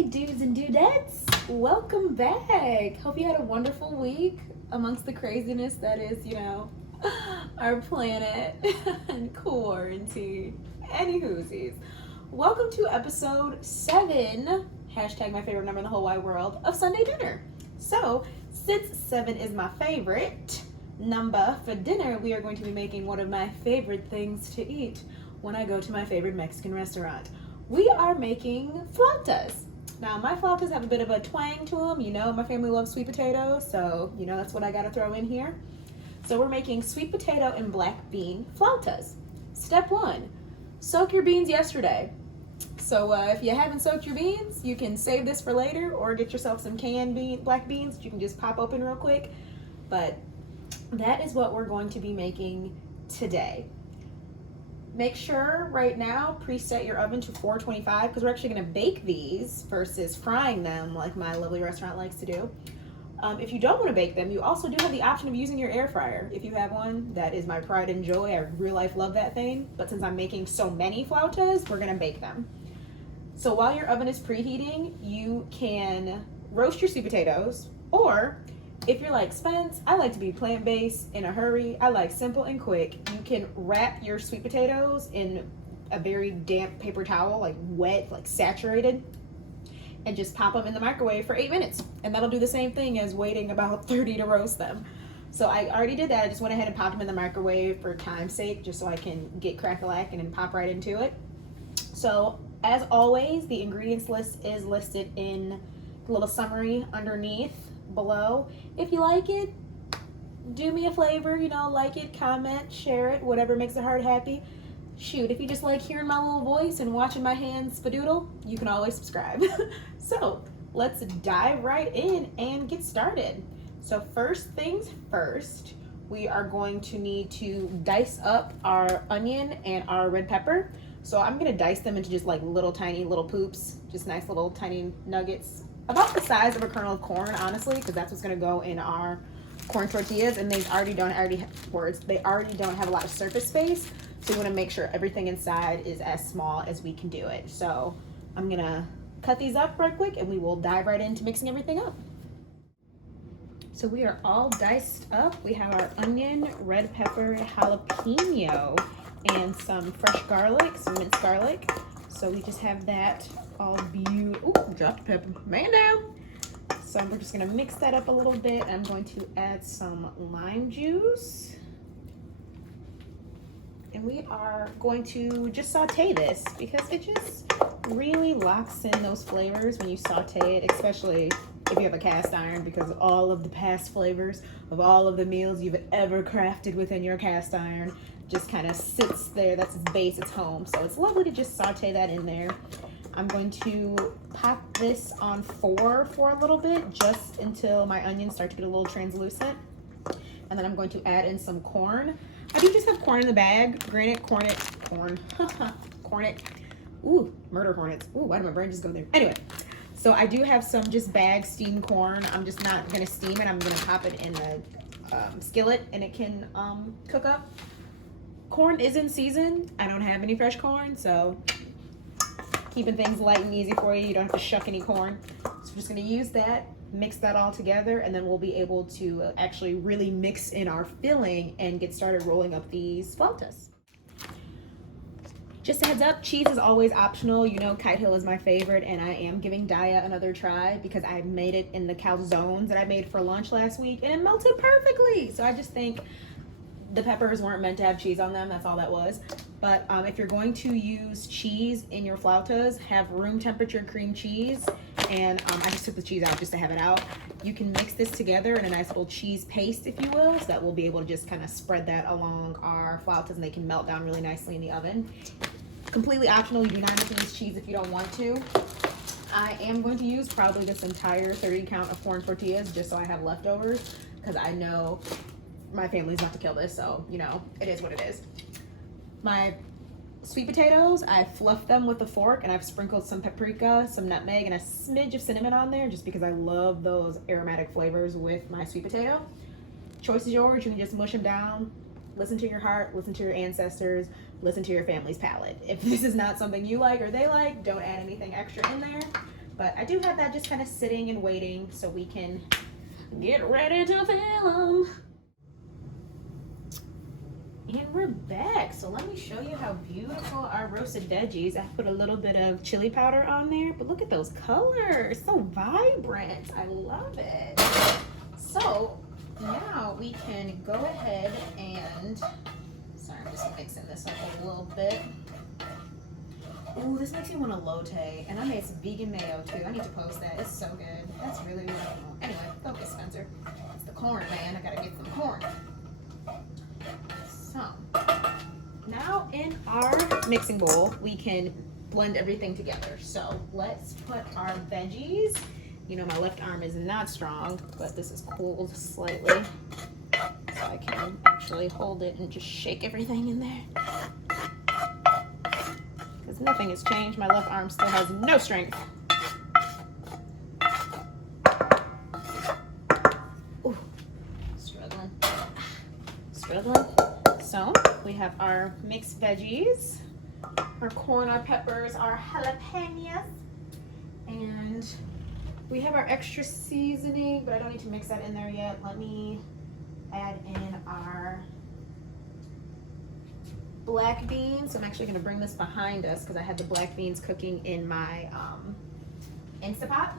Hey dudes and dudettes, welcome back. Hope you had a wonderful week amongst the craziness that is, our planet and quarantine. Anywhoosies, welcome to episode 7, hashtag my favorite number in the whole wide world, of Sunday dinner. So, since 7 is my favorite number for dinner, we are going to be making one of my favorite things to eat when I go to my favorite Mexican restaurant. We are making flautas. Now, my flautas have a bit of a twang to them. You know, my family loves sweet potatoes, so, that's what I got to throw in here. So we're making sweet potato and black bean flautas. Step 1, soak your beans yesterday. So if you haven't soaked your beans, you can save this for later or get yourself some cayenne black beans that you can just pop open real quick. But that is what we're going to be making today. Make sure right now preset your oven to 425 because we're actually going to bake these versus frying them like my lovely restaurant likes to do. If you don't want to bake them, you also do have the option of using your air fryer. If you have one, that is my pride and joy. I real life love that thing. But since I'm making so many flautas, we're going to bake them. So while your oven is preheating, you can roast your sweet potatoes, or if you're like Spence, I like to be plant-based in a hurry. I like simple and quick. You can wrap your sweet potatoes in a very damp paper towel, like wet, like saturated, and just pop them in the microwave for 8 minutes. And that'll do the same thing as waiting about 30 to roast them. So I already did that. I just went ahead and popped them in the microwave for time's sake, just so I can get crack-a-lackin' and pop right into it. So as always, the ingredients list is listed in a little summary underneath below. If you like it, do me a favor, like it, comment, share it, whatever makes the heart happy. Shoot, if you just like hearing my little voice and watching my hands spadoodle, you can always subscribe. So let's dive right in and get started. So first things first, we are going to need to dice up our onion and our red pepper. So I'm gonna dice them into just like little tiny little poops, just nice little tiny nuggets, about the size of a kernel of corn, honestly, because that's what's gonna go in our corn tortillas, and they already don't have a lot of surface space, so you want to make sure everything inside is as small as we can do it. So I'm gonna cut these up right quick, and we will dive right into mixing everything up. So we are all diced up. We have our onion, red pepper, jalapeno, and some fresh garlic, some minced garlic. So we just have that all beautiful. Ooh, dropped the pepper. Man down. So we're just gonna mix that up a little bit. I'm going to add some lime juice. And we are going to just saute this because it just really locks in those flavors when you saute it, especially if you have a cast iron, because all of the past flavors of all of the meals you've ever crafted within your cast iron just kind of sits there. That's its base, its home. So it's lovely to just saute that in there. I'm going to pop this on 4 for a little bit, just until my onions start to get a little translucent. And then I'm going to add in some corn. I do just have corn in the bag. Granted, corn. Ooh, murder hornets. Ooh, why did my brain just go there? Anyway, so I do have some just bag steamed corn. I'm just not gonna steam it. I'm gonna pop it in the skillet and it can cook up. Corn is in season. I don't have any fresh corn, so keeping things light and easy for you. You don't have to shuck any corn. So we're just gonna use that, mix that all together, and then we'll be able to actually really mix in our filling and get started rolling up these flautas. Just a heads up, cheese is always optional. Kite Hill is my favorite, and I am giving Daya another try because I made it in the calzones that I made for lunch last week, and it melted perfectly. So I just think the peppers weren't meant to have cheese on them. That's all that was. But if you're going to use cheese in your flautas, have room temperature cream cheese. And I just took the cheese out just to have it out. You can mix this together in a nice little cheese paste, if you will, so that we'll be able to just kind of spread that along our flautas and they can melt down really nicely in the oven. Completely optional. You do not have to use cheese if you don't want to. I am going to use probably this entire 30 count of corn tortillas just so I have leftovers, because I know my family's about to kill this, so it is what it is. My sweet potatoes, I fluffed them with a fork and I've sprinkled some paprika, some nutmeg, and a smidge of cinnamon on there just because I love those aromatic flavors with my sweet potato. Choice is yours. You can just mush them down. Listen to your heart, listen to your ancestors, listen to your family's palate. If this is not something you like or they like, don't add anything extra in there. But I do have that just kind of sitting and waiting so we can get ready to film. And we're back. So let me show you how beautiful our roasted veggies. I put a little bit of chili powder on there, but look at those colors, so vibrant. I love it. So now we can go ahead and, sorry, I'm just mixing this up a little bit. Ooh, this makes me want a lotte, and I made some vegan mayo too. I need to post that. It's so good. That's really good. Anyway, focus, Spencer. It's the corn, man. I gotta get some corn. So now in our mixing bowl, we can blend everything together. So let's put our veggies. You know, my left arm is not strong, but this is cooled slightly, so I can actually hold it and just shake everything in there. Because nothing has changed. My left arm still has no strength. Ooh, struggling. So we have our mixed veggies, our corn, our peppers, our jalapenos, and we have our extra seasoning, but I don't need to mix that in there yet. Let me add in our black beans. So I'm actually gonna bring this behind us because I had the black beans cooking in my Instapot.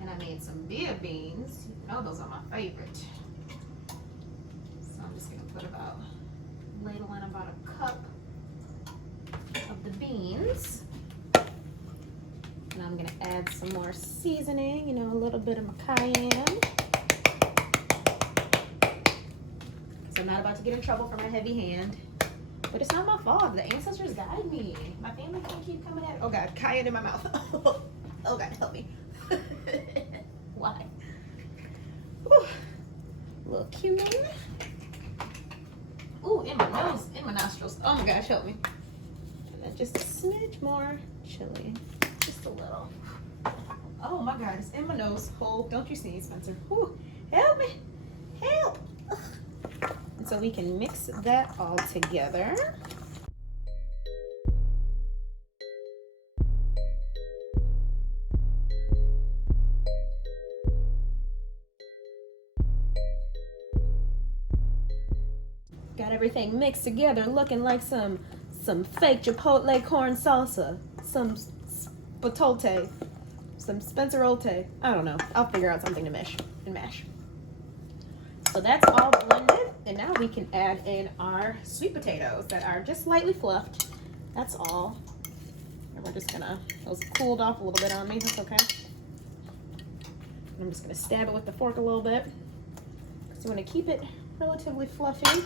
And I made some beer beans. You know those are my favorite. So I'm just gonna put ladle in about a cup of the beans. And I'm gonna add some more seasoning, you know, a little bit of my cayenne. So I'm not about to get in trouble for my heavy hand. But it's not my fault. The ancestors guide me. My family can't keep coming at it. Oh God, cayenne in my mouth. Oh God, help me. Why? Whew. A little cumin. Ooh, in my nose, in my nostrils. Oh my gosh, help me. And then just a smidge more chili. Just a little. Oh my God, it's in my nose. Hold, don't you sneeze, Spencer. Whew. Help me. Help. Ugh. And so we can mix that all together. Got everything mixed together, looking like some fake chipotle corn salsa, some spatolte, some spencerolte. I don't know. I'll figure out something to mash. So that's all blended, and now we can add in our sweet potatoes that are just lightly fluffed. That's all. And we're just gonna, those cooled off a little bit on me. That's okay. And I'm just gonna stab it with the fork a little bit. So I'm gonna keep it relatively fluffy,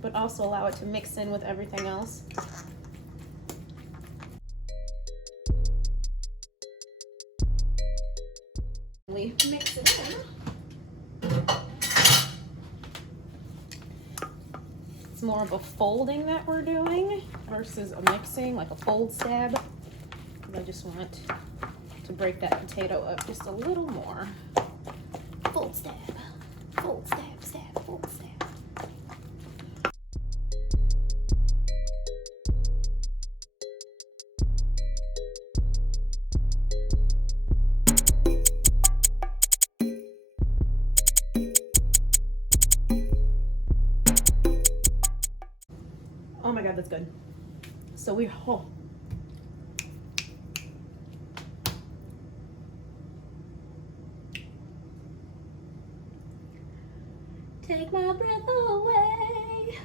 but also allow it to mix in with everything else. We mix it in. It's more of a folding that we're doing versus a mixing, like a fold stab. And I just want to break that potato up just a little more. Fold stab, fold stab, stab, fold stab. Oh my God, that's good. So take my breath away.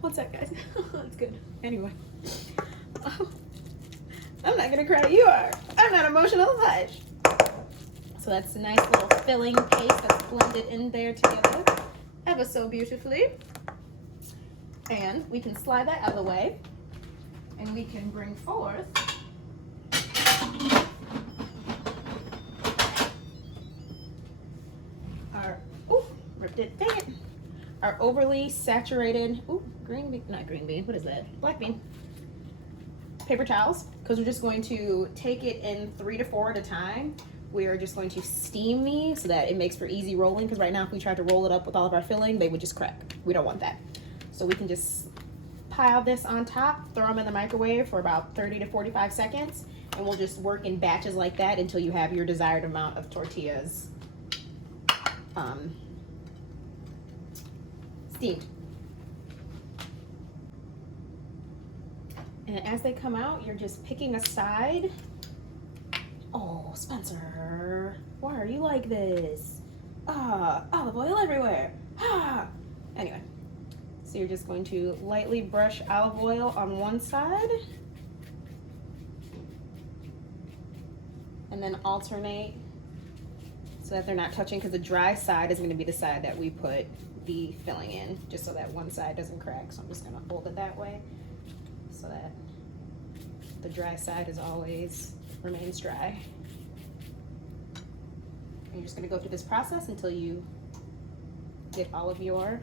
What's that, guys? That's good. Anyway, I'm not gonna cry. You are. I'm not emotional. Hush. So that's a nice little filling paste that's blended in there together ever so beautifully. And we can slide that out of the way, and we can bring forth our, ripped it, dang it, our overly saturated, not green bean, what is that? Black bean. Paper towels, because we're just going to take it in 3 to 4 at a time. We are just going to steam these so that it makes for easy rolling, because right now if we tried to roll it up with all of our filling, they would just crack. We don't want that. So we can just pile this on top, throw them in the microwave for about 30 to 45 seconds, and we'll just work in batches like that until you have your desired amount of tortillas steamed. And as they come out, you're just picking a side. Oh, Spencer, why are you like this? Olive oil everywhere. Anyway, so you're just going to lightly brush olive oil on one side and then alternate so that they're not touching, because the dry side is going to be the side that we put the filling in, just so that one side doesn't crack. So I'm just going to fold it that way so that the dry side is always remains dry. And you're just going to go through this process until you get all of your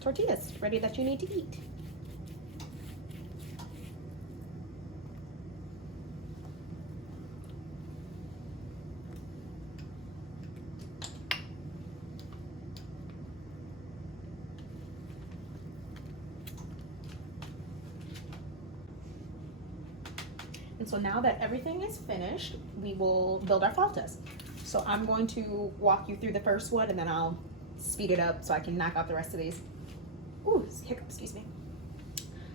tortillas ready that you need to eat. And so now that everything is finished, we will build our flautas. So I'm going to walk you through the first one, and then I'll speed it up so I can knock out the rest of these. Ooh, hiccup, excuse me.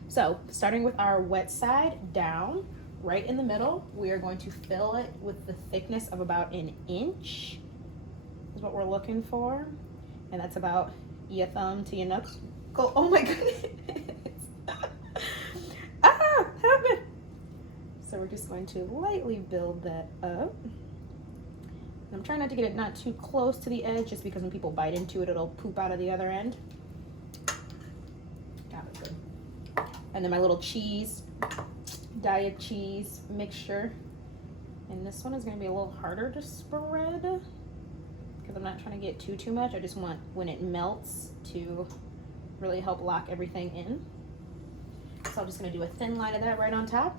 So starting with our wet side down, right in the middle, we are going to fill it with the thickness of about an inch, is what we're looking for. And that's about your thumb to your knuckle. Oh my goodness. Help me. So we're just going to lightly build that up. I'm trying not to get it not too close to the edge, just because when people bite into it, it'll poop out of the other end. Got it, good. And then my little cheese, diet cheese mixture. And this one is going to be a little harder to spread because I'm not trying to get too much. I just want when it melts to really help lock everything in. So I'm just going to do a thin line of that right on top.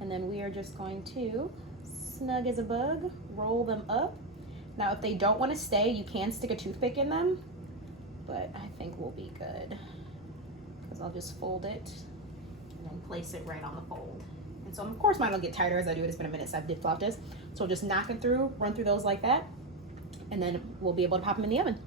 And then we are just going to, snug as a bug, roll them up. Now if they don't want to stay, you can stick a toothpick in them, but I think we'll be good because I'll just fold it and then place it right on the fold. And so of course mine will get tighter as I do it. It's been a minute since I did flautas. So just knock it through, run through those like that, and then we'll be able to pop them in the oven.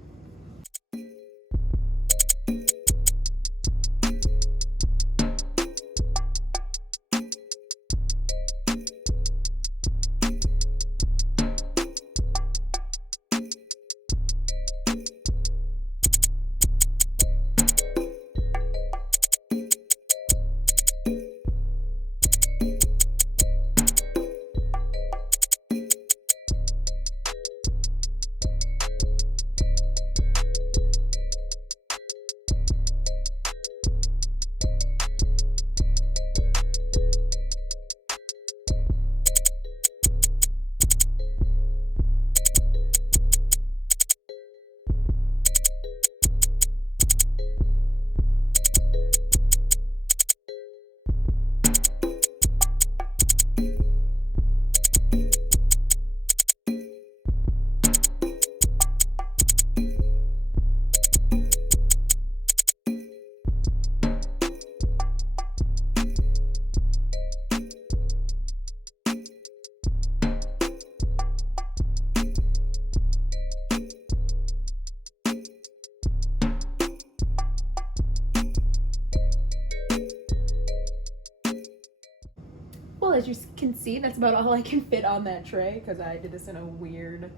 Well, as you can see, that's about all I can fit on that tray because I did this in a weird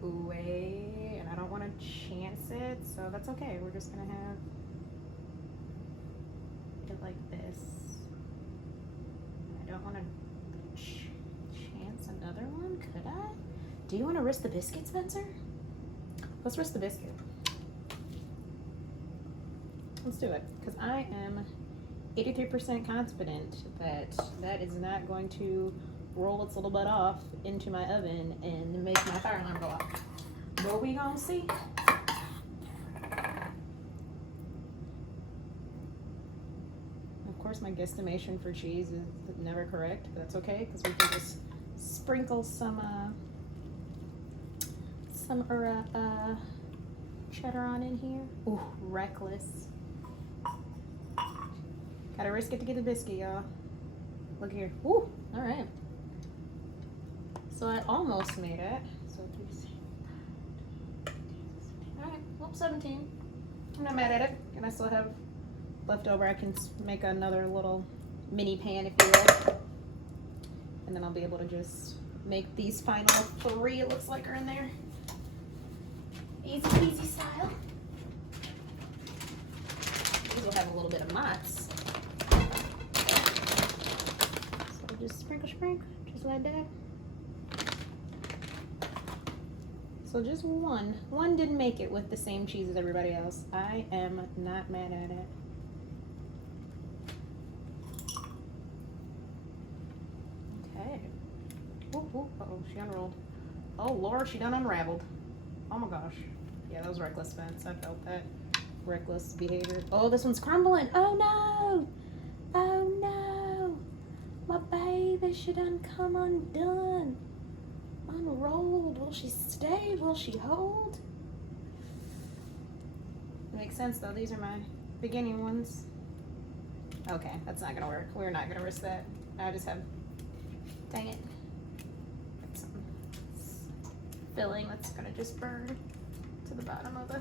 way and I don't want to chance it, so that's okay. We're just gonna have it like this. I don't want to chance another one, could I? Do you want to risk the biscuit, Spencer? Let's risk the biscuit. Let's do it, because I am 83% confident that that is not going to roll its little butt off into my oven and make my fire alarm go off. But we gonna see. Of course, my guesstimation for cheese is never correct, but that's okay because we can just sprinkle some cheddar on in here. Ooh, reckless. Gotta risk it to get the biscuit, y'all. Look here. Woo! All right. So I almost made it. So all right, well, 17. I'm not mad at it, and I still have leftover. I can make another little mini pan, if you will, and then I'll be able to just make these final 3. It looks like are in there. Easy peasy style. These will have a little bit of mozz. So just sprinkle, just like that. So just one. One didn't make it with the same cheese as everybody else. I am not mad at it. Okay. Ooh, ooh, uh-oh, she unrolled. Oh, Lord, she done unraveled. Oh my gosh. Yeah, that was reckless, Spence. I felt that. Reckless behavior. Oh, this one's crumbling. Oh, no. Oh, no. My baby, she done come undone. Unrolled. Will she stay? Will she hold? Makes sense though. These are my beginning ones. Okay, that's not gonna work. We're not gonna risk that. I just have, dang it, some filling that's gonna just burn to the bottom of the.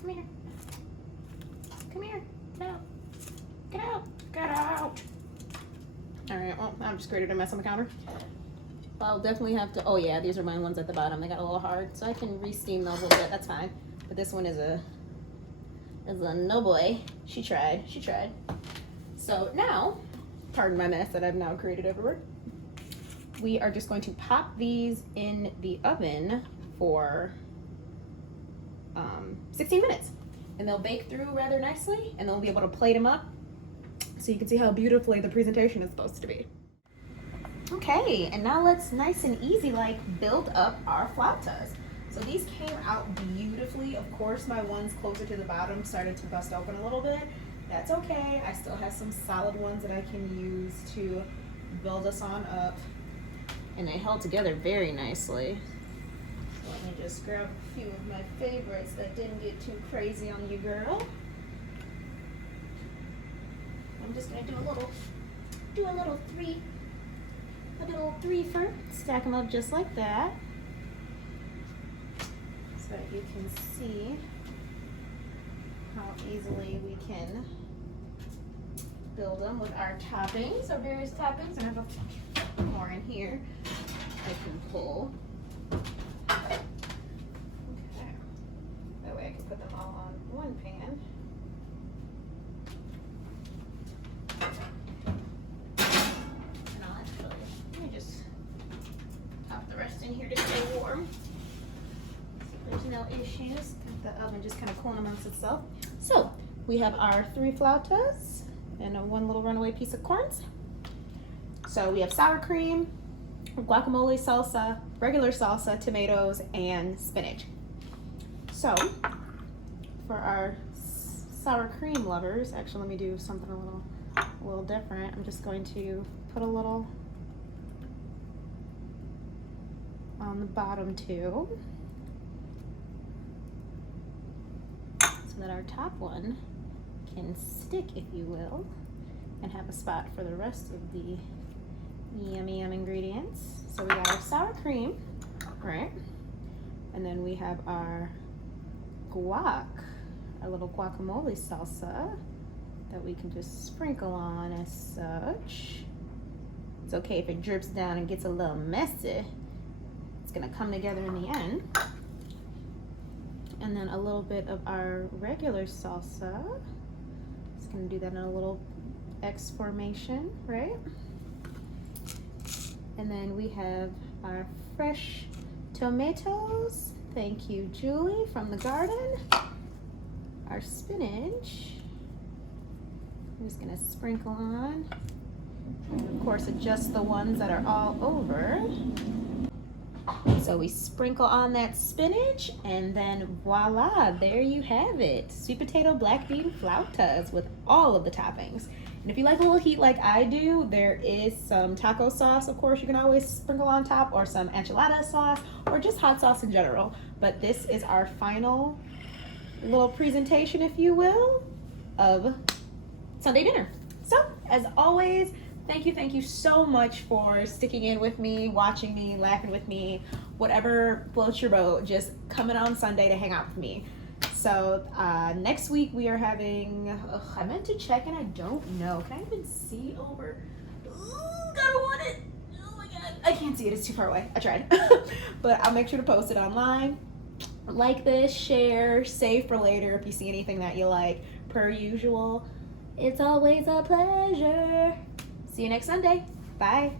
Come here. Come here. Get out. Get out. Get out. All right. Well, I'm just created a mess on the counter. I'll definitely have to, oh yeah, these are my ones at the bottom. They got a little hard, so I can re-steam those a little bit. That's fine. But this one is a no boy. She tried. So now, pardon my mess that I've now created everywhere. We are just going to pop these in the oven for 16 minutes. And they'll bake through rather nicely, and then we'll be able to plate them up so you can see how beautifully the presentation is supposed to be. Okay, and now let's nice and easy build up our flautas. So these came out beautifully. Of course, my ones closer to the bottom started to bust open a little bit. That's okay. I still have some solid ones that I can use to build us on up. And they held together very nicely. So let me just grab a few of my favorites that didn't get too crazy on you, girl. I'm just gonna do a little three-fer, stack them up just like that, so that you can see how easily we can build them with our toppings, our various toppings. And I have a few more in here I can pull. Okay, that way I can put them all on one pan. In here to stay warm, so there's no issues. Got the oven just kind of cooling amongst itself. So we have our 3 flautas and one little runaway piece of corns. So we have sour cream, guacamole, salsa, regular salsa, tomatoes, and spinach. So for our sour cream lovers, actually let me do something a little different. I'm just going to put a little on the bottom too, so that our top one can stick, if you will, and have a spot for the rest of the yummy ingredients. So we got our sour cream, right? And then we have our guac, our little guacamole salsa that we can just sprinkle on as such. It's okay if it drips down and gets a little messy. It's gonna come together in the end. And then a little bit of our regular salsa. Just gonna do that in a little X formation, right? And then we have our fresh tomatoes. Thank you, Julie, from the garden. Our spinach. I'm just gonna sprinkle on. And of course, adjust the ones that are all over. So we sprinkle on that spinach, and then voila, there you have it. Sweet potato black bean flautas with all of the toppings. And if you like a little heat like I do, there is some taco sauce, of course, you can always sprinkle on top, or some enchilada sauce, or just hot sauce in general. But this is our final little presentation, if you will, of Sunday dinner. So, as always, thank you so much for sticking in with me, watching me, laughing with me, whatever floats your boat, just coming on Sunday to hang out with me. So, next week we are having, I meant to check and I don't know. Can I even see over? Ooh, gotta want it. Oh my God. I can't see it, it's too far away. I tried. But I'll make sure to post it online. Like this, share, save for later if you see anything that you like. Per usual, it's always a pleasure. See you next Sunday. Bye.